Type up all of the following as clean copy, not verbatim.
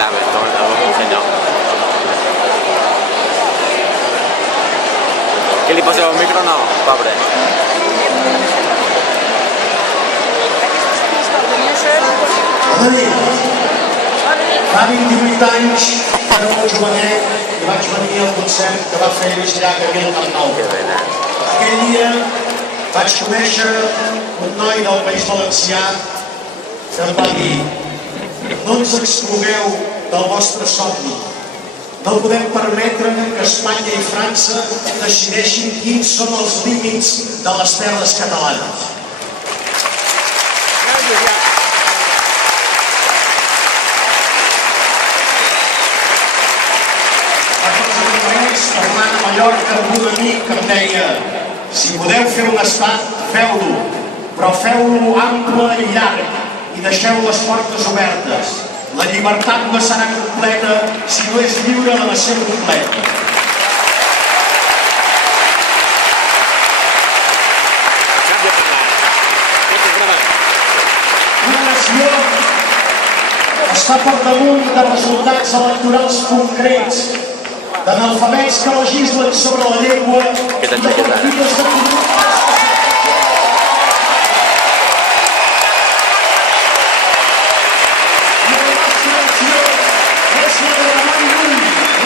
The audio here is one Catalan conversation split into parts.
graves, senyor. Que li poseu el micro, no, pobre. Bona nit. Fa 28 anys que era molt jovenet i vaig venir al concert que va fer Lluís Llach aquí al Camp Nou. Aquell dia vaig conèixer un noi del País Valencià que em va dir: no ens exclogueu del vostre somni. No podem permetre que Espanya i França decideixin quins són els límits de les terres catalanes. Parlant a Mallorca amb un amic que em deia: si podeu fer un estat, feu-lo, però feu-lo ample i llarg i deixeu les portes obertes. La llibertat no serà completa si no és lliure de la ser completa. Una nació està per damunt de resultats electorals concrets, d'analfabets que legislen sobre la llengua i de partides de conductes. I la nostra nació és la de demà i Vull,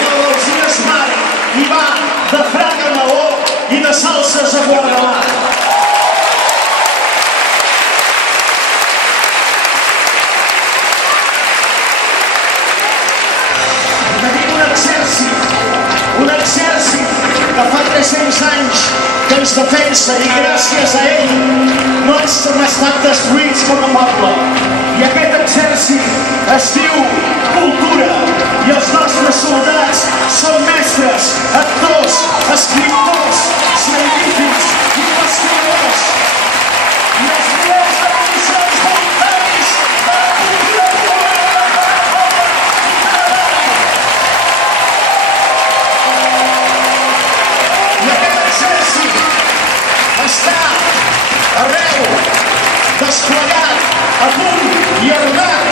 la dels dies mar, i va de frac a Maó i de salses a Guardalà. Un exèrcit que fa 300 anys que ens defensa i gràcies a ell no ens hem estat destruïts com a poble. I aquest exèrcit es diu cultura i els nostres soldats són mestres, actors, escriptors, científics, investigadors i els milers de condicions voluntaris de la cultura. Està arreu, desplegat, a punt i armat